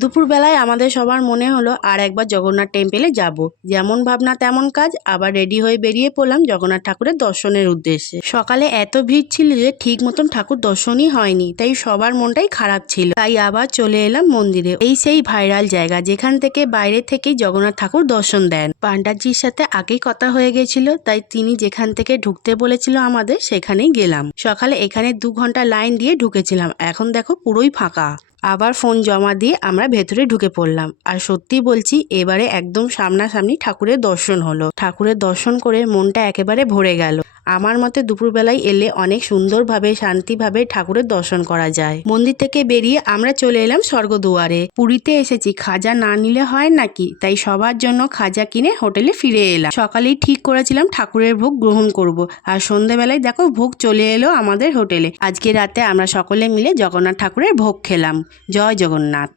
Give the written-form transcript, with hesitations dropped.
দুপুরবেলায় আমাদের সবার মনে হলো আর একবার জগন্নাথ টেম্পলে যাব। যেমন ভাবনা তেমন কাজ, আবার রেডি হয়ে বেরিয়ে পড়লাম জগন্নাথ ঠাকুরের দর্শনের উদ্দেশ্যে। সকালে এত ভিড় ছিল যে ঠিক মতন ঠাকুর দর্শনই হয়নি, তাই সবার মনটাই খারাপ ছিল। তাই আবার চলে এলাম মন্দিরে। এই সেই ভাইরাল জায়গা যেখান থেকে বাইরে থেকেই জগন্নাথ ঠাকুর দর্শন দেন। পান্ডাজির সাথে আগেই কথা হয়ে গেছিল, তাই তিনি যেখান থেকে ঢুকতে বলেছিল আমাদের সেখানেই গেলাম। সকালে এখানে 2 ঘন্টা লাইন দিয়ে ঢুকেছিলাম, এখন দেখো পুরোই ফাঁকা। আবার ফোন জমা দিয়ে আমরা ভেতরে ঢুকে পড়লাম। আর সত্যি বলছি, এবারে একদম সামনাসামনি ঠাকুরের দর্শন হলো। ঠাকুরের দর্শন করে মনটা একেবারে ভরে গেল। আমার মতে দুপুরবেলায় এলে অনেক সুন্দরভাবে শান্তিভাবে ঠাকুরের দর্শন করা যায়। মন্দির থেকে বেরিয়ে আমরা চলে এলাম স্বর্গদুয়ারে। পুরীতে এসেছি, খাজা না নিলে হয় নাকি, তাই সবার জন্য খাজা কিনে হোটেলে ফিরে এলাম। সকালেই ঠিক করেছিলাম ঠাকুরের ভোগ গ্রহণ করব, আর সন্ধ্যাবেলায় দেখো ভোগ চলে এলো আমাদের হোটেলে। আজকে রাতে আমরা সকলে মিলে জগন্নাথ ঠাকুরের ভোগ খেলাম। জয় জগন্নাথ।